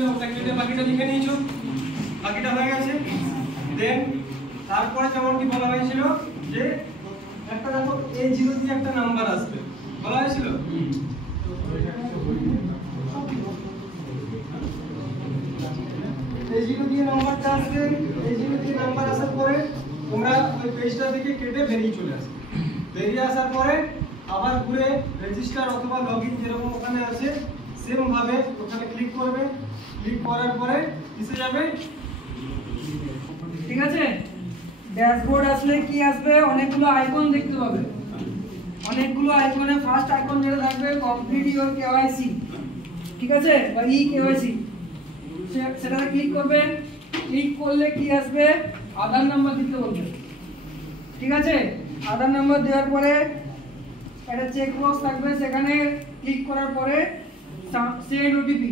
ছিল ওটা কেটে বাকিটা লিখে নিয়েছো, বাকিটা হয়ে গেছে। দেন তারপরে যেমন কি বলা হয়েছিল যে একটা দেখো A0 দিয়ে একটা নাম্বার আসবে, বলা হয়েছিল A0 দিয়ে নাম্বারটা আসবে। A0 দিয়ে নাম্বার আসার পরে তোমরা ওই পেজটা থেকে কেটে বেরিয়ে চলে আসবে। বেরিয়ে আসার পরে আবার ঘুরে রেজিস্টার অথবা লগইন যেরকম ওখানে আছে সেম ভাবে ওখানে ক্লিক করবে। ক্লিক করার পরে কিসে যাবে, ঠিক আছে। ড্যাশবোর্ড আসলে কি আসবে, অনেকগুলো আইকন দেখতে পাবে। অনেকগুলো আইকনে ফার্স্ট আইকন যেটা থাকবে কমপ্লিট ইওর কেওয়াইসি, ঠিক আছে, বা ই কেওয়াইসি, সেটাতে ক্লিক করবে। ক্লিক করলে কি আসবে, আধার নাম্বার দিতে বলবে, ঠিক আছে। আধার নাম্বার দেওয়ার পরে একটা চেক বক্স থাকবে, সেখানে ক্লিক করার পরে সেন্ড ওটিপি।